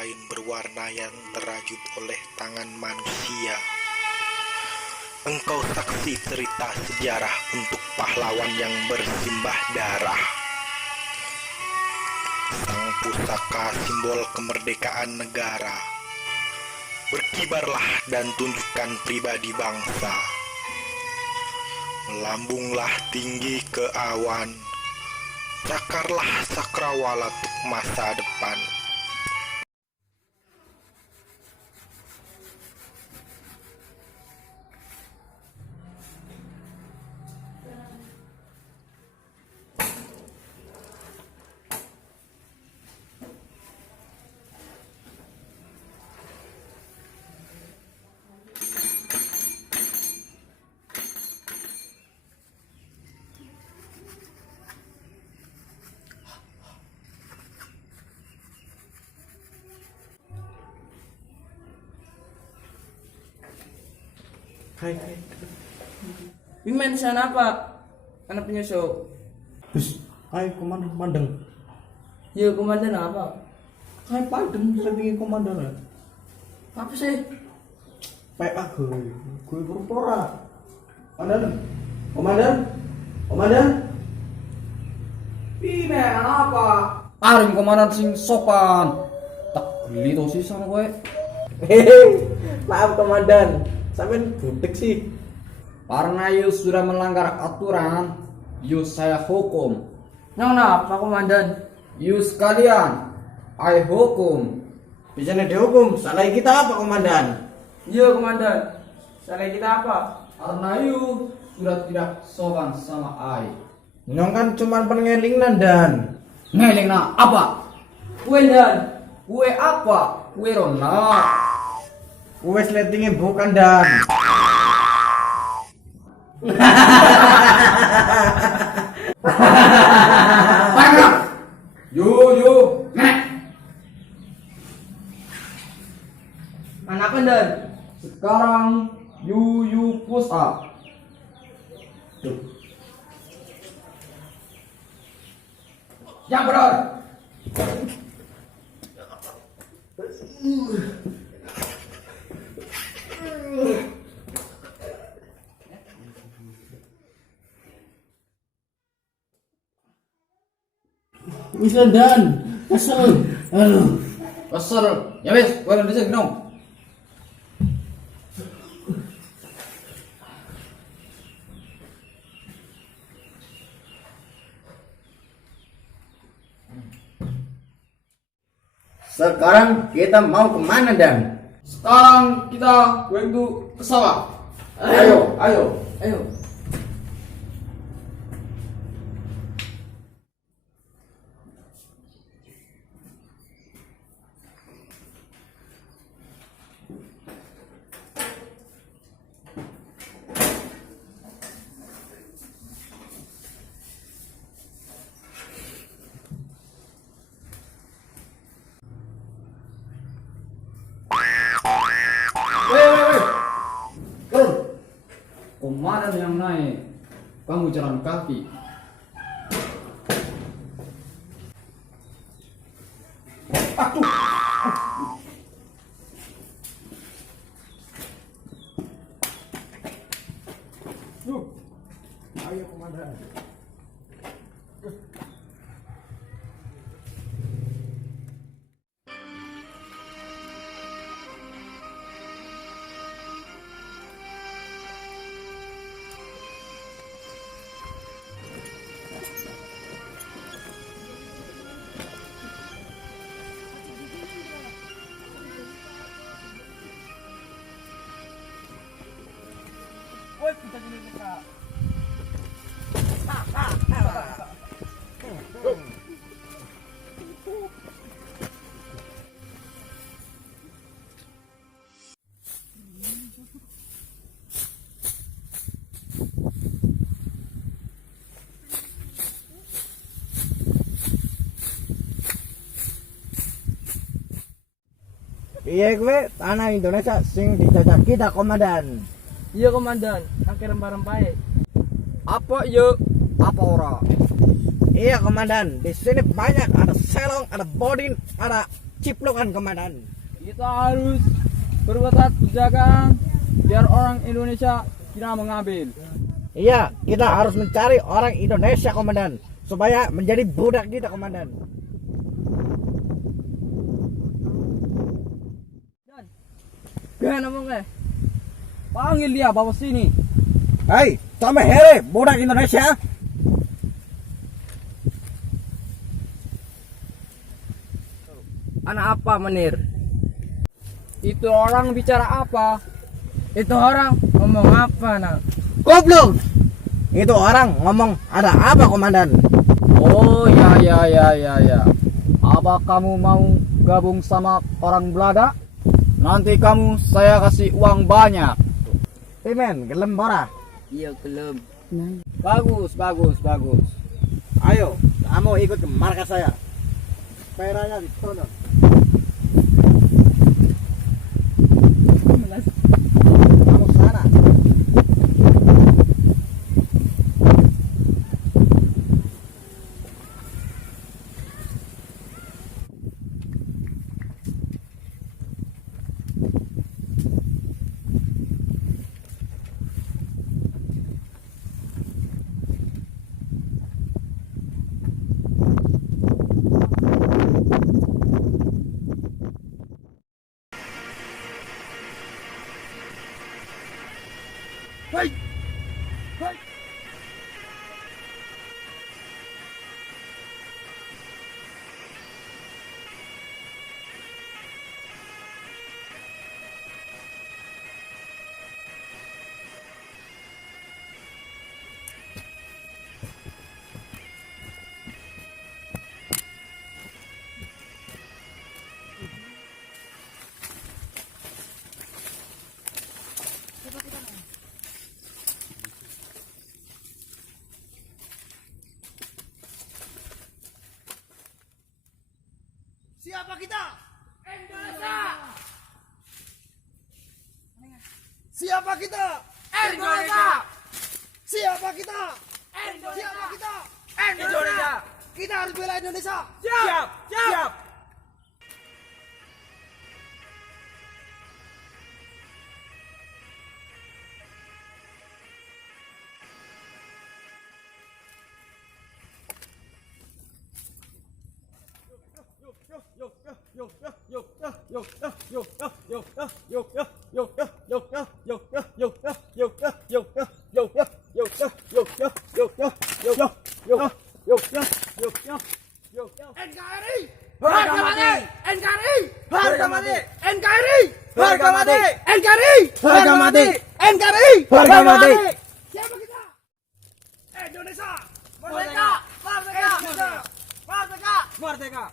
kain berwarna yang terajut oleh tangan manusia. Engkau saksi cerita sejarah untuk pahlawan yang bersimbah darah. Sang pusaka simbol kemerdekaan negara. Berkibarlah dan tunjukkan pribadi bangsa. Melambunglah tinggi ke awan. Cakarlah sakrawala untuk masa depan. Hai. Ini main sana apa? Anak penyusup. Bus, hai komandan mandeng. Ya komandan apa? Hai pandem saking komandan. Apa sih? PA gue pura-pura. Komandan. Komandan. Komandan. Ini apa? Aring komandan sing sopan. Tak geli to sih sama gue. Hehehe. Maaf komandan. Sampai budek sih. Karena Yus sudah melanggar aturan, Yus saya hukum. Nah, Pak Komandan? Yus kalian, I hukum. Biasanya dihukum. Salah kita apa komandan? Iya Komandan. Salah kita apa? Karena Yus sudah tidak sopan sama I. Nyong kan cuma pengelingan dan. Ngeling na apa? Kue dan kue apa? Kue Rona. Kue sletingnya bukan dan. Panggap. Yo. Nek. Mana dan? Sekarang you push up. Tuh. Yang benar. Bisa dan. Kesel. Aduh. Kesel. Ya wes, gua udah dong. Sekarang kita mau kemana dan? Sekarang kita going to pesawat. Ayo. Weh. Komandan yang naik, kamu jalan kaki. Ayo komandan. Iya gue tanah Indonesia sing dijajah kita komandan. Iya Komandan, akhir rempah-rempah. Apa yuk? Apa ora? Iya komandan, di sini banyak ada selong, ada bodin, ada ciplokan komandan. Kita harus berbuat penjagaan biar orang Indonesia tidak mengambil. Iya, kita harus mencari orang Indonesia komandan supaya menjadi budak kita komandan. Gak ngomongnya. Panggil dia bawa sini. Hei, Tommy Here, budak Indonesia. Anak apa menir? Itu orang bicara apa? Itu orang ngomong apa nak? Goblok. Itu orang ngomong ada apa komandan? Oh ya. Apa kamu mau gabung sama orang Belanda? Nanti kamu saya kasih uang banyak. Men, gelem ora? Iya gelem. Bagus. Ayo, kamu ikut ke markas saya. Peranya di sana. Kamu sana. Siapa kita? Indonesia. Siapa kita? Indonesia. Siapa kita? Indonesia. Siapa kita? Indonesia. Kita harus bela Indonesia. Siap. NKRI harga mati. NKRI harga mati. NKRI harga mati. NKRI harga mati. NKRI harga mati. Siapa kita? Indonesia. Merdeka. Merdeka.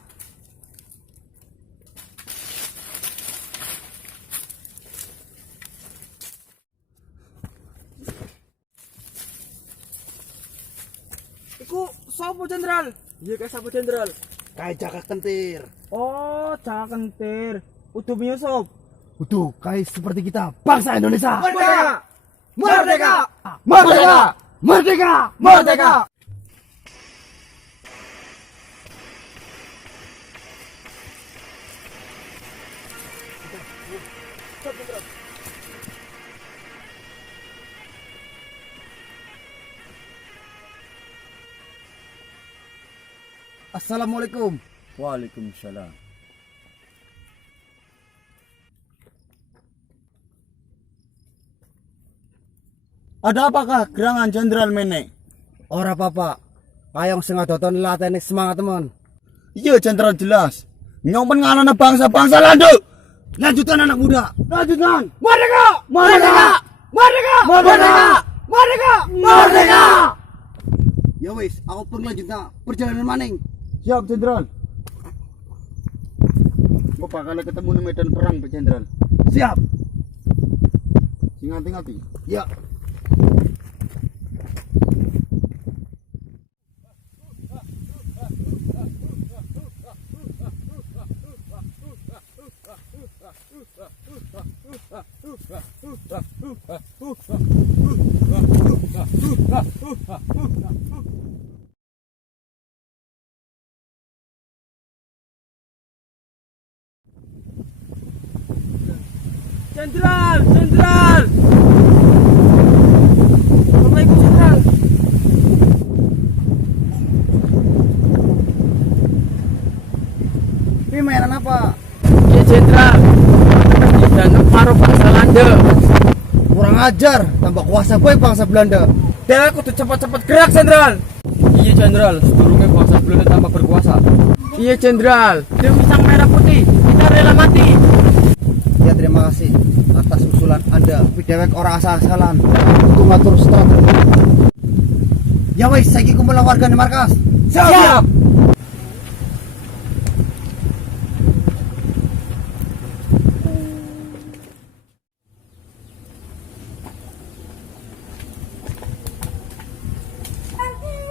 Iku sopo jenderal? Iya kayak sapu jenderal. Kayak Jaka Kentir. Oh, Jaka Kentir. Udah menyusup. Utuh, kayak seperti kita, bangsa Indonesia. Merdeka. Assalamualaikum. Waalaikumsalam. Ada apakah gerangan Jenderal Menek? Ora apa-apa. Payung sing adoton latene semangat teman. Iya Jenderal jelas. Nyompen ngalana bangsa-bangsa landuk. Lanjutan anak muda. Lanjutan. Merdeka. Ya wis, aku pengelanjutnya perjalanan maning. Siap Jenderal. Kok bakal ketemu di medan perang Pak Jenderal. Siap. Sing ngati-ngati. Ya. Jenderal, Jenderal. Assalamualaikum, Jenderal. Ini mainan apa? Iya, Jenderal. Dan paruh bangsa Belanda. Kurang ajar, tambah kuasa boy bangsa Belanda. Dan aku tuh cepat-cepat gerak, Jenderal. Iya, Jenderal. Seluruhnya bangsa Belanda tambah berkuasa. Iya, Jenderal. Demi sang merah putih, kita rela mati. Ya terima kasih atas usulan Anda. Tapi dewek orang asal-asalan. Untuk ngatur strategi. Ya wes, saiki kumpul warga di markas. Siap.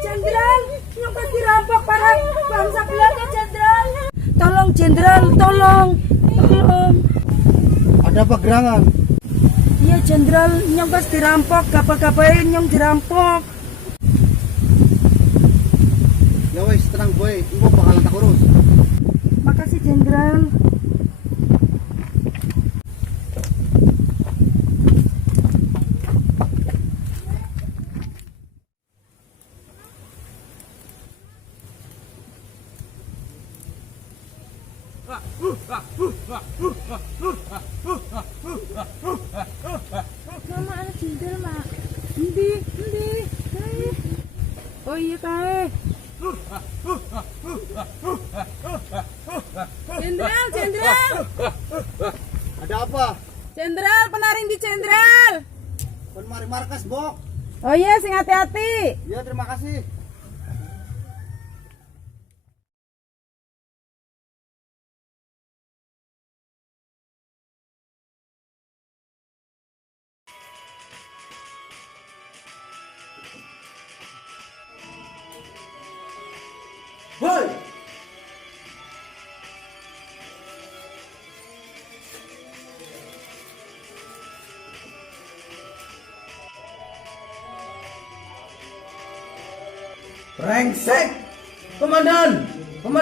Jenderal, yang pasti rampok para bangsa Belanda, Jenderal. Tolong, Jenderal, tolong. Ada apa gerangan? Iya, Jenderal, yang pasti dirampok, kapal-kapalin yang dirampok. Ya wes, tenang boy, ibu bakalan tak urus. Makasih, Jenderal. Mama anak Jenderal, Mak. Endi? Kae. Oh iya, kae. Jenderal. Ada apa? Jenderal, penaring di Jenderal. Kon mari markas, Bok. Oh iya, sing hati-hati. Ya terima kasih. Hoi. Brengsek! Komandan! Ini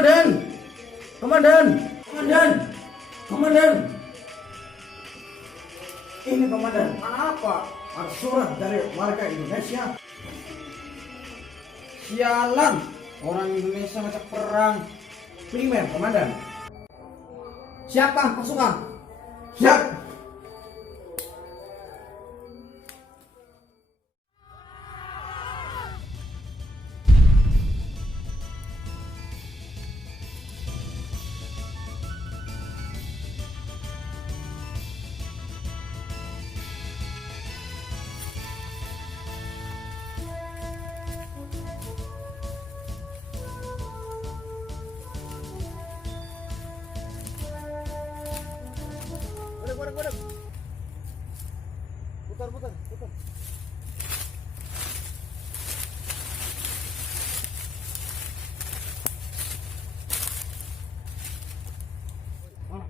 komandan, apa? Ada surat dari warga Indonesia. Sialan! Orang Indonesia ngajak perang. Primer, komandan. Siapkan pasukan. Siap! Bodek. Putar. Mana?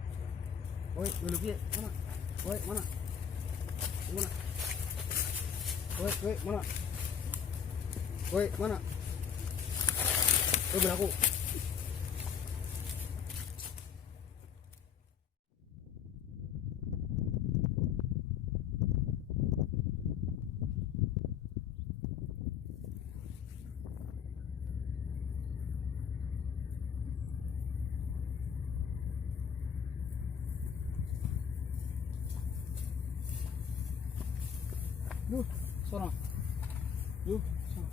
Woi, dulu piye? Mana? Woi, mana? Woi, mana? Woi, mana? Beraku. Yuk, sono. Yuk, sono.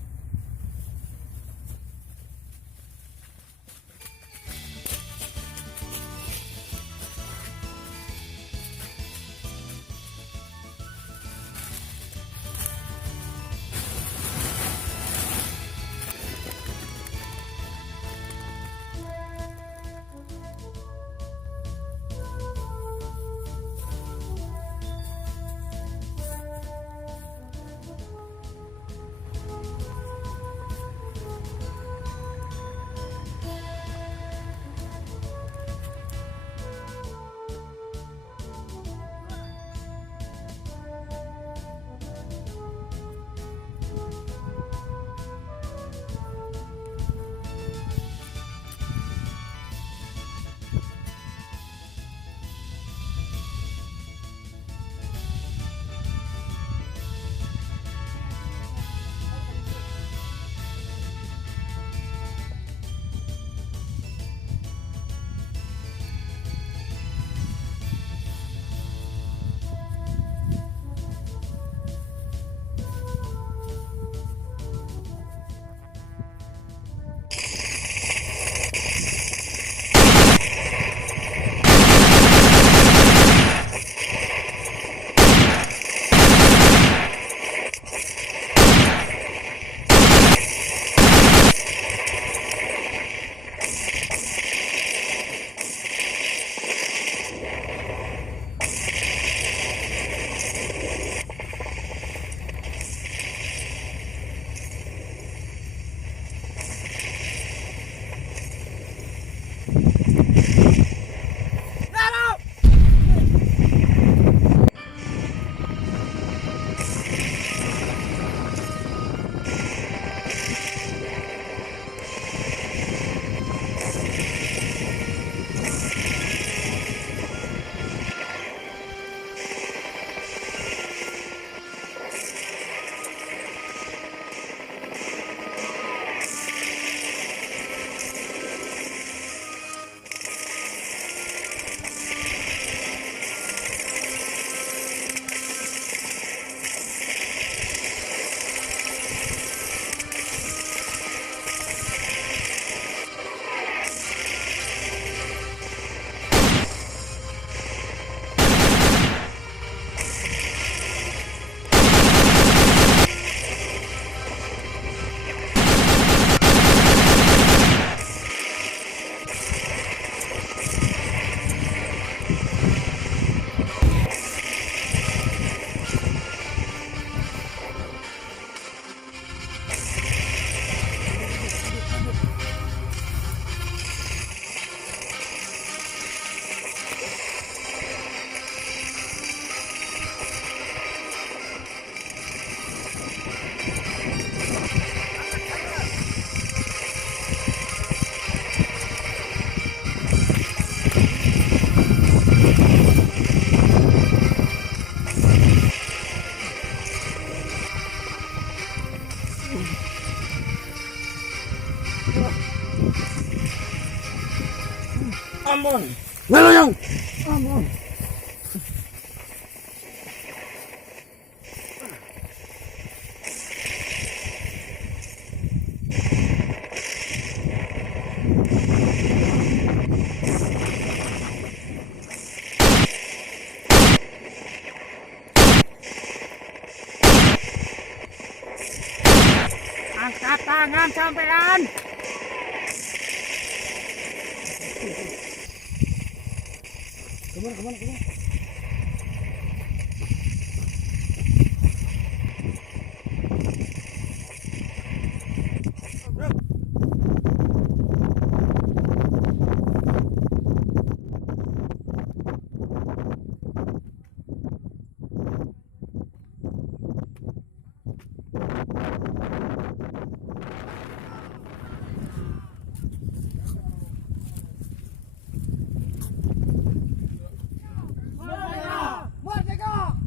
Ampun. Ngeloyong. Ampun. Angkat tangan sampean.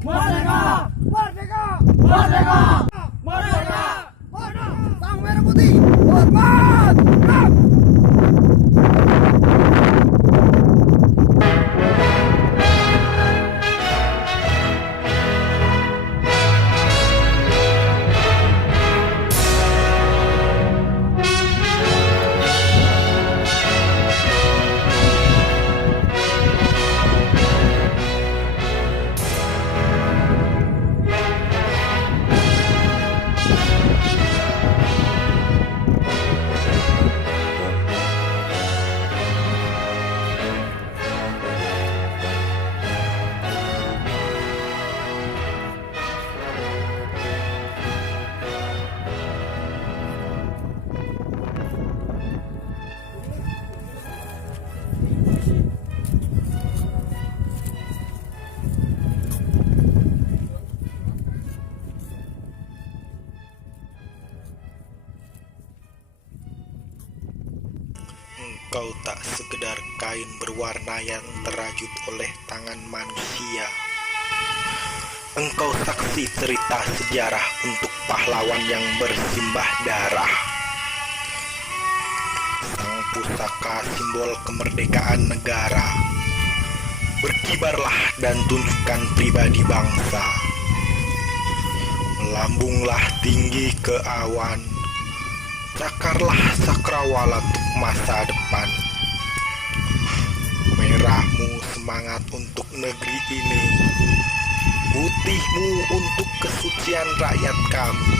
Kemana? Bang merah putih. Hormat. Engkau tak sekedar kain berwarna yang terajut oleh tangan manusia. Engkau saksi cerita sejarah untuk pahlawan yang bersimbah darah. Sang pusaka simbol kemerdekaan negara. Berkibarlah dan tunjukkan pribadi bangsa. Melambunglah tinggi ke awan. Cakarlah sakrawala untuk masa depan. Merahmu semangat untuk negeri ini. Putihmu untuk kesucian rakyat kami.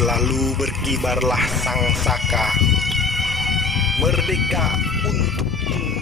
Selalu berkibarlah sang saka. Merdeka untuk Indonesia.